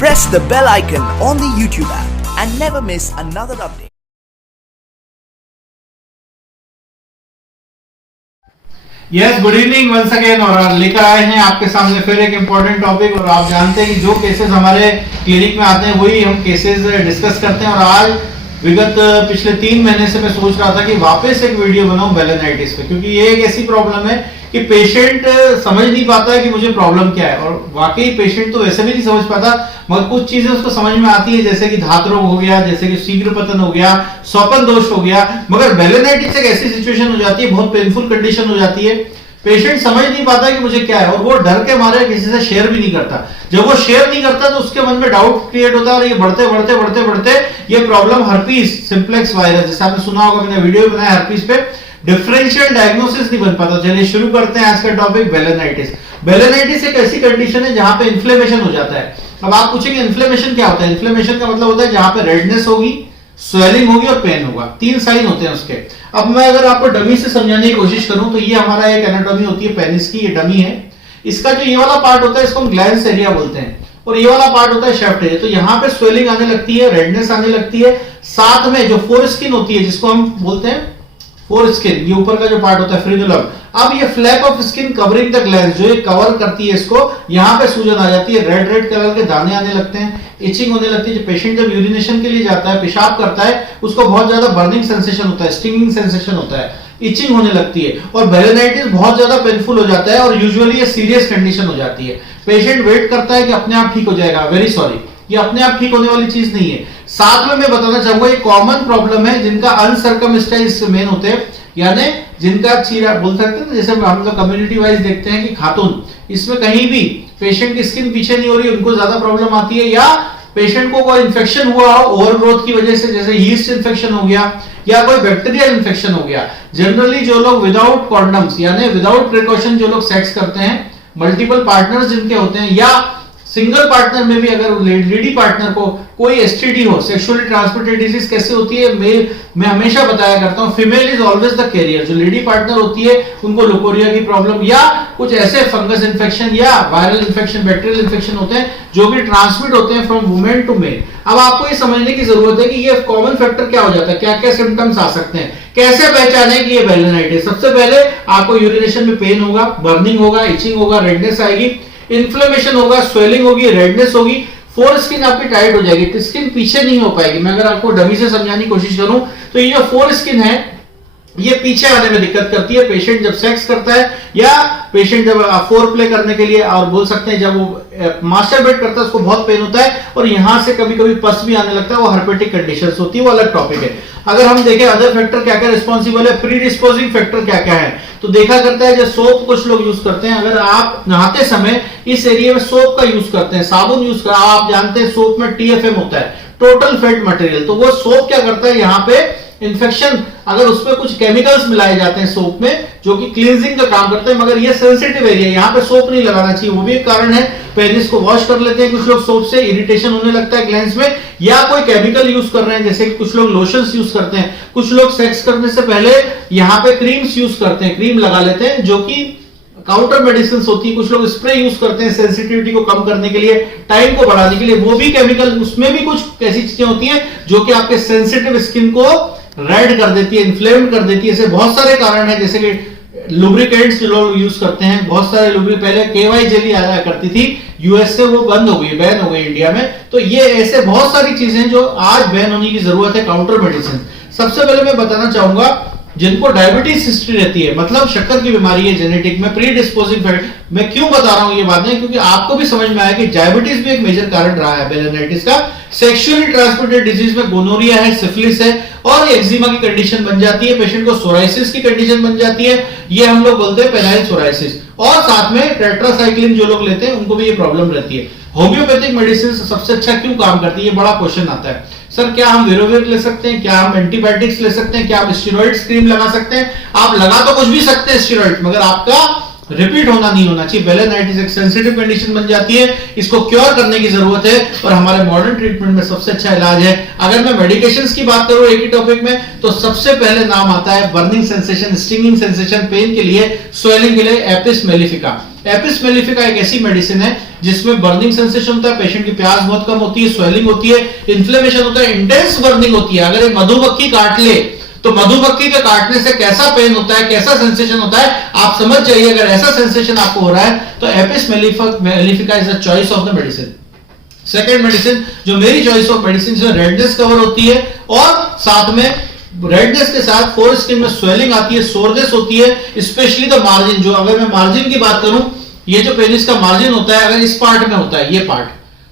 Press the bell icon on the YouTube app and never miss another update. Yes, good evening once again. और लेकर आए हैं आपके सामने फिर एक इम्पोर्टेंट टॉपिक। और आप जानते हैं कि जो केसेस हमारे क्लिनिक में आते हैं वही हम केसेस डिस्कस करते हैं। और आज विगत पिछले 3 महीने से मैं सोच रहा था कि वापस एक वीडियो बनाऊं बेलेनाइटिस पे, क्योंकि ये एक ऐसी प्रॉब्लम है कि पेशेंट समझ नहीं पाता है कि मुझे प्रॉब्लम क्या है। और वाकई पेशेंट तो वैसे भी नहीं समझ पाता, मगर कुछ चीजें उसको समझ में आती है, जैसे कि धात रोग हो गया, जैसे कि शीघ्र पतन हो गया, स्वपन दोष हो गया। मगर बेलेनाइटिस एक ऐसी सिचुएशन हो जाती है, बहुत पेनफुल कंडीशन हो जाती है, पेशेंट समझ नहीं पाता कि मुझे क्या है, और वो डर के मारे किसी से शेयर भी नहीं करता। जब वो शेयर नहीं करता तो उसके मन में डाउट क्रिएट होता है, और ये बढ़ते बढ़ते बढ़ते बढ़ते ये प्रॉब्लम हर्पीस सिंप्लेक्स वायरस, जैसे आपने सुना होगा, मैंने वीडियो भी बनाया हर्पीस पे, डिफरेंशियल डायग्नोसिस नहीं बन पाता। चलिए शुरू करते हैं आज का टॉपिक बेलेनाइटिस। बेलेनाइटिस एक ऐसी कंडीशन है जहां पे इन्फ्लेमेशन हो जाता है। अब आप पूछेंगे इन्फ्लेमेशन क्या होता है? इन्फ्लेमेशन का मतलब होता है जहां पे रेडनेस होगी, स्वेलिंग होगी और पेन होगा। 3 साइन होते हैं उसके। अब मैं अगर आपको डमी से समझाने की कोशिश करूं तो ये हमारा एक एनाटॉमी होती है पेनिस की, ये डमी है। इसका जो ये वाला पार्ट होता है इसको हम ग्लैंस एरिया बोलते हैं, और ये वाला पार्ट होता है शाफ्ट एरिया। तो यहाँ पे स्वेलिंग आने लगती है, रेडनेस आने लगती है, साथ में जो फोर स्किन होती है जिसको हम बोलते हैं फोर स्किन, ये ऊपर का जो पार्ट होता है फ्रिनुलम। अब ये flap of skin covering the glans, जो ये कवर करती है इसको, यहाँ पे सूजन आ जाती है, रेड रेड कलर के दाने आने लगते हैं, इचिंग होने लगती है। जो पेशेंट जब यूरिनेशन के लिए जाता है, पेशाब करता है, उसको बहुत ज्यादा बर्निंग सेंसेशन होता है, स्टिंगिंग सेंसेशन होता है, इचिंग होने लगती है, और बेलेनाइटिस बहुत ज्यादा पेनफुल हो जाता है, और यूजुअली ये सीरियस कंडीशन हो जाती है। पेशेंट वेट करता है कि अपने आप ठीक हो जाएगा, वेरी सॉरी, ये अपने आप ठीक होने वाली चीज नहीं है। साथ में मैं बताना चाहूंगा ये कॉमन प्रॉब्लम है जिनका अनसर्कमस्टाइज्ड मेन होते हैं, यानी जिनका चीरा बोल सकते हैं, जैसे हम लोग कम्युनिटी वाइज देखते हैं कि खातून, इसमें कहीं भी पेशेंट की स्किन पीछे नहीं हो रही, उनको ज्यादा प्रॉब्लम आती है, या पेशेंट को कोई इंफेक्शन हुआ हो ओवरग्रोथ की वजह से, जैसे यीस्ट इंफेक्शन हो गया या कोई बैक्टीरियल इंफेक्शन हो गया। जनरली जो लोग विदाउट कॉन्डम्स यानी विदाउट प्रिकॉशन जो लोग सेक्स करते हैं, मल्टीपल पार्टनर्स जिनके होते हैं, या सिंगल पार्टनर में भी अगर लेडी पार्टनर को कोई एसटीडी हो, सेक्सुअली ट्रांसमिटेड डिजीज कैसे होती है, मेल मैं हमेशा बताया करता हूं, female is always the carrier. जो लेडी पार्टनर होती है उनको लुकोरिया की प्रॉब्लम या कुछ ऐसे फंगस इन्फेक्शन या वायरल इन्फेक्शन, बैक्टीरियल इन्फेक्शन होते हैं जो कि ट्रांसमिट होते हैं फ्रॉम वुमेन टू मेल। अब आपको ये समझने की जरूरत है कि ये कॉमन फैक्टर क्या हो जाता है, क्या क्या सिम्टम्स आ सकते हैं, कैसे पहचाने कि ये बेलेनाइटिस। सबसे पहले आपको यूरिनेशन में पेन होगा, बर्निंग होगा, इचिंग होगा, रेडनेस आएगी, इन्फ्लेमेशन होगा, स्वेलिंग होगी, रेडनेस होगी, फोर स्किन आपकी टाइट हो जाएगी, स्किन पीछे नहीं हो पाएगी। मैं अगर आपको डमी से समझाने की कोशिश करूं तो ये जो फोर स्किन है ये पीछे आने में दिक्कत करती है। पेशेंट जब सेक्स करता है या पेशेंट जब फोर प्ले करने के लिए, और बोल सकते हैं जब वो मास्टरबेट करता है, उसको बहुत पेन होता है, और यहां से कभी कभी पस भी आने लगता है, वो हर्पेटिक कंडीशंस होती है, वो अलग टॉपिक है। अगर हम देखें अदर फैक्टर क्या क्या रिस्पॉन्सिबल है, प्री डिस्पोजिंग फैक्टर क्या क्या है, तो देखा करता है जब सोप कुछ लोग यूज करते हैं, अगर आप नहाते समय इस एरिया में सोप का यूज करते हैं, साबुन यूज कर, आप जानते हैं सोप में टीएफएम होता है, टोटल फैट मटेरियल, तो वो सोप क्या करता है, यहाँ पे इन्फेक्शन, अगर उसमें कुछ केमिकल्स मिलाए जाते हैं सोप में जो कि क्लींजिंग का काम करते हैं, मगर ये सेंसिटिव एरिया, यहाँ पे सोप नहीं लगाना चाहिए, वो भी एक कारण है। पेनिस को वॉश कर लेते हैं कुछ लोग सोप से, इरिटेशन होने लगता है ग्लैंड्स में, या कोई केमिकल यूज कर रहे हैं, जैसे कि कुछ लोग लोशंस यूज करते हैं, कुछ लोग सेक्स करने से पहले यहाँ पे क्रीम्स यूज करते हैं, क्रीम लगा लेते हैं जो कि काउंटर मेडिसिन होती है, कुछ लोग स्प्रे यूज करते हैं सेंसिटिविटी को कम करने के लिए, टाइम को बढ़ाने के लिए, वो भी केमिकल, उसमें भी कुछ ऐसी चीजें होती हैं जो कि आपके सेंसिटिव स्किन को रेड कर देती है, इन्फ्लेम्ड कर देती है। ऐसे बहुत सारे कारण हैं, जैसे कि लुब्रिकेंट्स जो लोग यूज करते हैं, बहुत सारे लुब्रिकेंट, पहले केवाई जेली आया करती थी यूएस से, वो बंद हो गई, बैन हो गई इंडिया में। तो ये ऐसे बहुत सारी चीजें जो आज बैन होने की जरूरत है, काउंटर मेडिसिन। सबसे पहले मैं बताना चाहूंगा जिनको डायबिटीज हिस्ट्री रहती है, मतलब शक्कर की बीमारी है जेनेटिक में, प्री डिस्पोजिंग फैक्टर, मैं क्यों बता रहा हूं ये बातें, क्योंकि आपको भी समझ में आया कि डायबिटीज भी एक मेजर कारण रहा है बेलेनाइटिस का। सेक्सुअली ट्रांसमिटेड डिजीज में गोनोरिया है, सिफिलिस है, और एक्जिमा की कंडीशन बन जाती है, पेशेंट को सोराइसिस की कंडीशन बन जाती है, ये हम लोग बोलते हैं पेनाइल सोराइसिस, और साथ में टेट्रासाइक्लिन जो लोग लेते हैं उनको भी ये प्रॉब्लम रहती है। होम्योपैथिक मेडिसिन सबसे अच्छा क्यों काम करती है, ये बड़ा क्वेश्चन आता है। सर क्या हम विरोविर ले सकते हैं, क्या हम एंटीबायोटिक्स ले सकते हैं, क्या आप स्टेरॉइड्स क्रीम लगा सकते हैं? आप लगा तो कुछ भी सकते हैं स्टेरॉइड, मगर आपका रिपीट होना नहीं होना चाहिए। बेलेनाइटिस एक सेंसिटिव कंडीशन बन जाती है, इसको क्योर करने की जरूरत है, और हमारे मॉडर्न ट्रीटमेंट में सबसे अच्छा इलाज है। अगर मैं मेडिकेशंस की बात करूं एक ही टॉपिक में, तो सबसे पहले नाम आता है burning sensation, stinging sensation, pain के लिए, स्वेलिंग के लिए एपिस मेलिफिका। एपिस मेलिफिका एक ऐसी मेडिसिन है जिसमें बर्निंग सेंसेशन होता है, पेशेंट की प्यास बहुत कम होती है, स्वेलिंग होती है, इन्फ्लेमेशन होता है, इंटेंस बर्निंग होती है। अगर एक मधुमक्खी काट ले तो मधुमक्खी के काटने से कैसा पेन होता है, कैसा सेंसेशन होता है, आप समझ जाइए। अगर ऐसा सेंसेशन आपको हो रहा है तो Apis mellifica is the choice of the medicine. Second medicine जो मेरी चॉइस ऑफ मेडिसिन है, रेडनेस कवर होती है और साथ में रेडनेस के साथ फोर स्किन में स्वेलिंग आती है, सोरनेस होती है, स्पेशली द मार्जिन। जो अगर मैं मार्जिन की बात करूं, ये जो पेनिस का मार्जिन होता है, अगर इस पार्ट में होता है, ये पार्ट,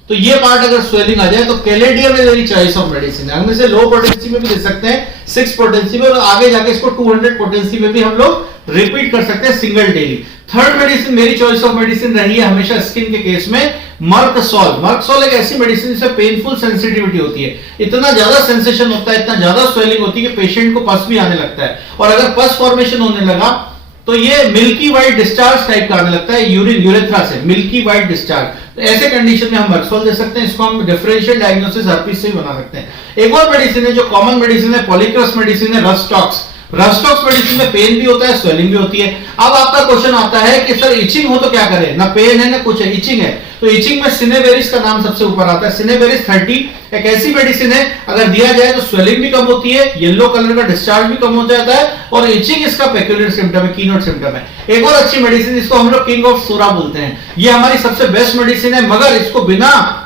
तो ये पार्ट अगर स्वेलिंग आ जाए तो कैलेडियम इज मेरी चॉइस ऑफ मेडिसिन है। हम इसे लो पोटेंसी में भी दे सकते हैं, 6 पोटेंसी में, और आगे जाके इसको 200 पोटेंसी में भी हम लोग रिपीट कर सकते हैं सिंगल डेली। थर्ड मेडिसिन मेरी चॉइस ऑफ मेडिसिन रही है हमेशा स्किन के केस में मर्कसोल। मर्कसोल एक ऐसी मेडिसिन जिसमें पेनफुल सेंसिटिविटी होती है, इतना ज्यादा सेंसेशन होता है, इतना ज्यादा स्वेलिंग होती है कि पेशेंट को पस भी आने लगता है, और अगर पस फॉर्मेशन होने लगा तो ये मिल्की व्हाइट डिस्चार्ज टाइप का आने लगता है यूरेथ्रा से, मिल्की व्हाइट डिस्चार्ज। तो ऐसे कंडीशन में हम मर्कसोल दे सकते हैं। इसको हम डिफरेंशियल डायग्नोसिस हर्पीस से भी बना सकते हैं। एक और मेडिसिन है जो कॉमन मेडिसिन है, पॉलीक्रस मेडिसिन है, रस्टॉक्स। रस्टॉक्स मेडिसिन में पेन भी होता है, स्वेलिंग भी होती है। अब आपका क्वेश्चन आता है कि सर इचिंग हो तो क्या करें, ना पेन है ना कुछ है, इचिंग है। तो इचिंग में सिनेबेरिस का नाम सबसे ऊपर आता है। सिनेबेरिस 30 एक ऐसी मेडिसिन है, अगर दिया जाए तो स्वेलिंग भी कम होती है, येलो कलर का डिस्चार्ज भी कम हो जाता है, और इचिंग इसका पेक्यूलियर सिम्टम है, कीनोट सिम्टम है। एक और अच्छी मेडिसिन जिसको हम लोग किंग ऑफ सोरा बोलते हैं, ये हमारी सबसे बेस्ट मेडिसिन है, मगर इसको बिना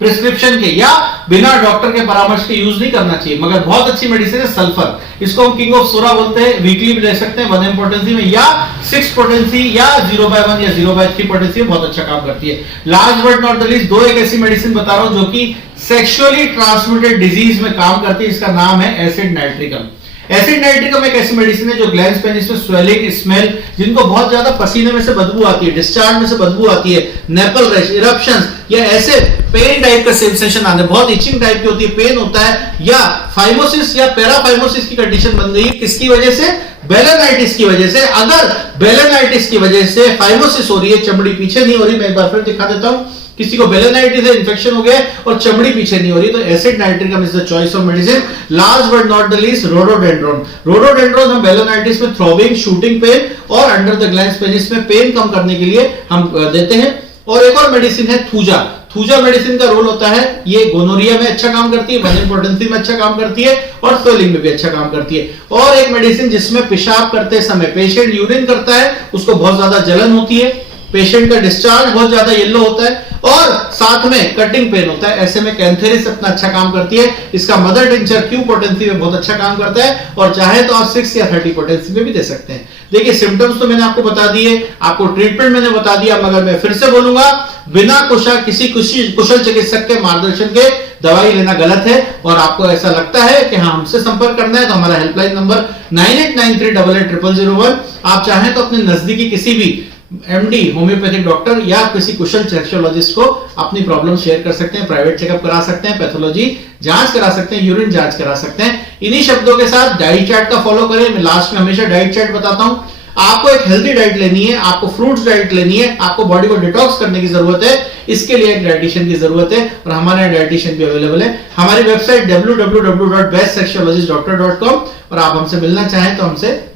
प्रिस्क्रिप्शन के या बिना डॉक्टर के परामर्श के यूज नहीं करना चाहिए, मगर बहुत अच्छी मेडिसिन है सल्फर। इसको हम किंग ऑफ सोरा बोलते हैं, वीकली भी ले सकते हैं 1 पोटेंसी में, या 6 पोटेंसी या 0/1 या 0/3 पोटेंसी में बहुत अच्छा काम करती है। Last but not the least, दो एक ऐसी मेडिसिन बता रहा हूं जो कि सेक्सुअली ट्रांसमिटेड डिजीज में काम करती है। इसका नाम है एसिड नाइट्रिकम। एसिड नाइट्रिकम एक ऐसी मेडिसिन है जो ग्लैंड्स पेनिस में स्वेलिंग, स्मेल, जिनको बहुत ज्यादा पसीने में से बदबू आती है, डिस्चार्ज में से बदबू आती है, नेपल रैश, इरप्शंस, या ऐसे पेन टाइप का सेंसेशन आने, बहुत इचिंग टाइप की होती है, पेन होता है, या फाइमोसिस या पैराफाइमोसिस की कंडीशन बन गई, किसकी वजह से, बेलेनाइटिस की वजह से। अगर बेलेनाइटिस की वजह से फाइमोसिस हो रही है, चमड़ी पीछे नहीं हो रही, मैं एक बार फिर दिखा देता हूं, किसी को बेलेनाइटिस है, इंफेक्शन हो गया और चमड़ी पीछे नहीं हो रही, तो acid nitricum is the choice of medicine. Last but not the least, rhododendron. Rhododendron हम बेलेनाइटिस में थ्रोबिंग, शूटिंग पेन और अंडर द ग्लैंड्स पेनिस में पेन कम करने के लिए हम देते हैं। और एक और मेडिसिन है थूजा। थूजा मेडिसिन का रोल होता है, ये गोनोरिया में अच्छा काम करती है, वजन पोटेंसी में अच्छा काम करती है, और स्वेलिंग में भी अच्छा काम करती है। और एक मेडिसिन जिसमें पेशाब करते समय पेशेंट यूरिन करता है, उसको बहुत ज्यादा जलन होती है, पेशेंट का डिस्चार्ज बहुत ज्यादा येलो होता है, और साथ में कटिंग पेन होता है, ऐसे में कैंथेरिस अपना अच्छा काम करती है। इसका मदर टिंचर Q पोटेंसी में बहुत अच्छा काम करता है, और चाहे तो आप 6 या 30 पोटेंसी में भी दे सकते हैं। देखिए सिम्टम्स तो मैंने आपको बता दिए, आपको ट्रीटमेंट मैंने बता दिया, मगर मैं फिर से बोलूंगा, बिना किसी कुशल चिकित्सक के मार्गदर्शन के दवाई लेना गलत है। और आपको ऐसा लगता है कि हाँ हमसे संपर्क करना है, तो हमारा हेल्पलाइन नंबर 9893880001। आप चाहें तो अपने नजदीकी किसी भी एमडी होम्योपैथिक डॉक्टर या किसी कुशल सेक्सोलॉजिस्ट को अपनी प्रॉब्लम शेयर कर सकते हैं, प्राइवेट चेकअप करा सकते हैं, पैथोलॉजी जांच करा सकते हैं, यूरिन जांच करा सकते हैं। इन्हीं शब्दों के साथ डाइट चार्ट का फॉलो करें। मैं लास्ट में हमेशा डाइट चार्ट बताता हूं। आपको एक हेल्दी डाइट लेनी है, आपको फ्रूट्स डाइट लेनी है, आपको बॉडी को डिटॉक्स करने की जरूरत है, इसके लिए एक डाइटिशियन की जरूरत है, और हमारे यहाँ डाइटिशियन भी अवेलेबल है। हमारी वेबसाइट www.bestsexuologist.com, और आप हमसे मिलना चाहें तो हमसे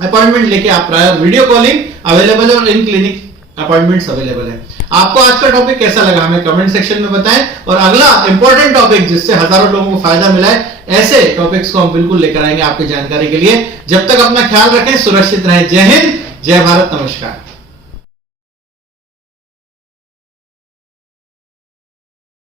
अपॉइंटमेंट लेके आप प्रायर वीडियो कॉलिंग अवेलेबल है, और इन क्लिनिक अपॉइंटमेंट्स अवेलेबल है। आपको आज का टॉपिक कैसा लगा हमें कमेंट सेक्शन में बताएं, और अगला इंपॉर्टेंट टॉपिक जिससे हजारों लोगों को फायदा मिला है, ऐसे टॉपिक्स को हम बिल्कुल लेकर आएंगे आपकी जानकारी के लिए। जब तक अपना ख्याल रखें, सुरक्षित रहें। जय हिंद, जय भारत, नमस्कार।